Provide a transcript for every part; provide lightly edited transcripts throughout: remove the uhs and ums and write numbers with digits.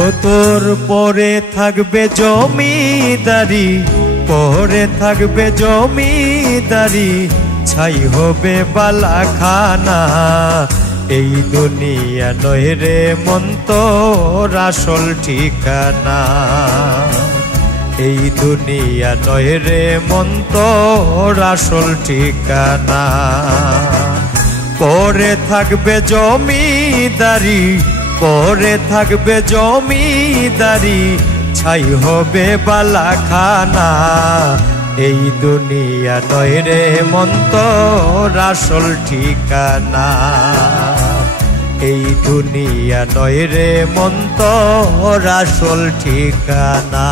ও তোর পরে থাকবে জমিদারি, পরে থাকবে জমিদারি, ছাই হবে বালাখানা। এই দুনিয়া নয় রে মন তোর আসল ঠিকানা। এই দুনিয়া নয় রে মন তোর আসল ঠিকানা। পরে থাকবে জমিদারি, পরে থাকবে জমিদারি, ছাই হবে বালাখানা। এই দুনিয়া নয় রে মন তোর আসল ঠিকানা। এই দুনিয়া নয় রে মন তোর আসল ঠিকানা।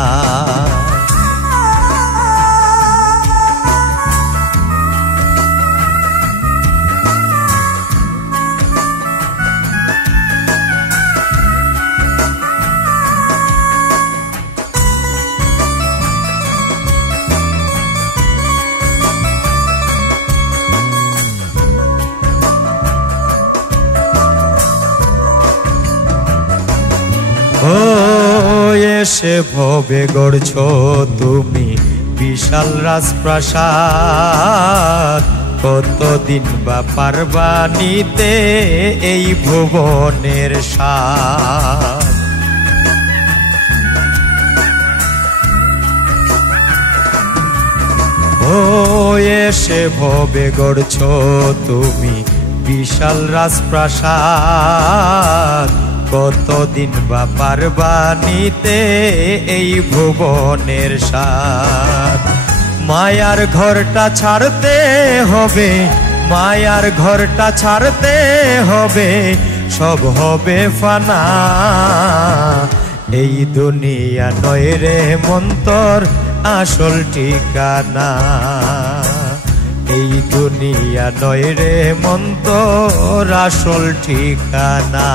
ও এসে ভবে গড়ছ তুমি বিশাল রাজপ্রাসাদ, কতদিন বা পারবা নিতে এই ভুবনের স্বাদ। ও এসে ভবে গড়ছ তুমি বিশাল রাজপ্রাসাদ, কতদিন বা পারবা নিতে এই ভুবনের স্বাদ। মায়ার ঘরটা ছাড়তে হবে, মায়ার ঘরটা ছাড়তে হবে, সব হবে ফানা। এই দুনিয়া নয় রে মন তোর আসল ঠিকানা। এই দুনিয়া নয় রে মন তোর আসল ঠিকানা।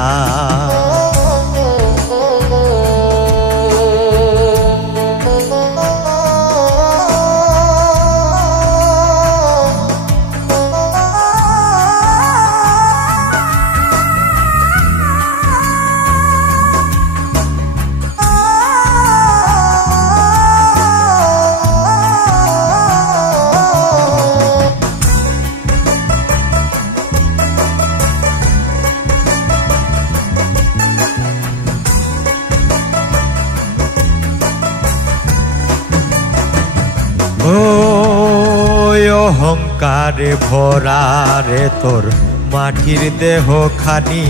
অহংকারে ভরা রে তোর মাটির দেহ খানি,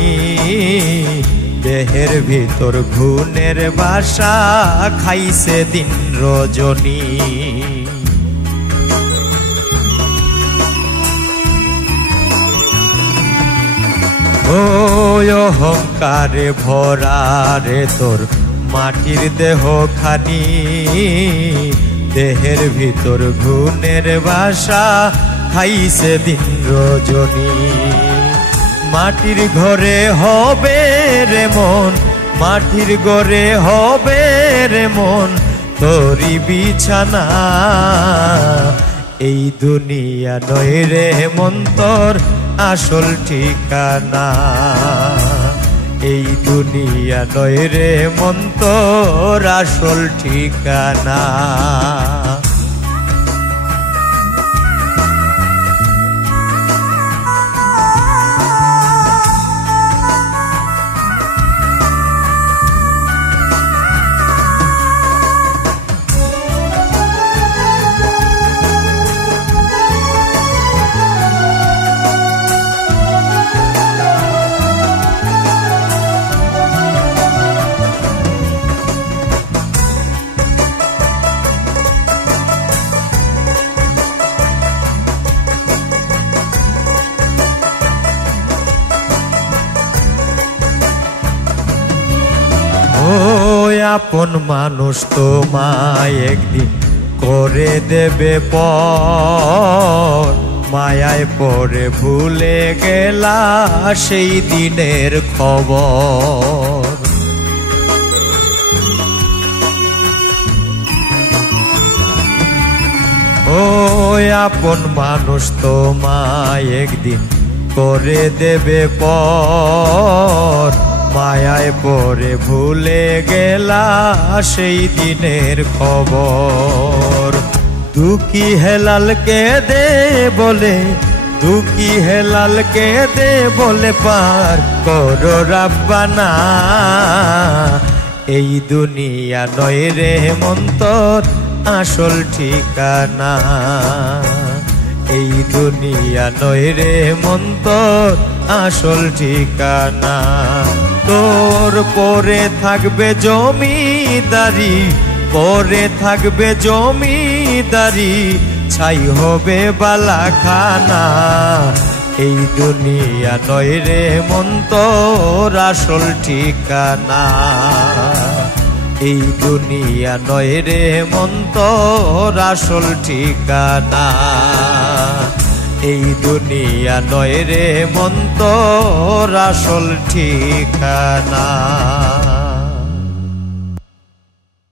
দেহের ভিতর ঘুনের বাসা খাইছে দিন রজনী। ও অহংকারে ভরা রে তোর মাটির দেহ খানি, দেহের ভিতর ঘুনের বাসা খাইছে দিন রজনী। মাটির ঘরে হবে রে মন, মাটির ঘরে হবে রে মন তোরি বিছানা। এই দুনিয়া নয় রে মন তোর আসল ঠিকানা। এই দুনিয়া নয় রে মন তোর আসল ঠিকানা। আপন মানুষ তোমায় একদিন করে দেবে পর, মায়ায় পড়ে ভুলে গেলা সেই দিনের খবর। ও আপন মানুষ তোমায় একদিন করে দেবে পর, মায়ায় পড়ে ভুলে গেলা সেই দিনের খবর। দুঃখী হেলালকে দে বলে, দুঃখী হেলালকে দে বলে পার করো রাব্বানা। এই দুনিয়া নয় রে মন্তর আসল ঠিকানা। এই দুনিয়া নয় রে মন্তর আসল ঠিকানা। তোর পরে থাকবে জমিদারি, পরে থাকবে জমিদারি, ছাই হবে বালাখানা। এই দুনিয়া নয় রে মন্তর আসল ঠিকানা। এই দুনিয়া নয় রে মন্তর আসল ঠিকানা। এই দুনিয়া নয় রে মন্তর আসল ঠিকানা।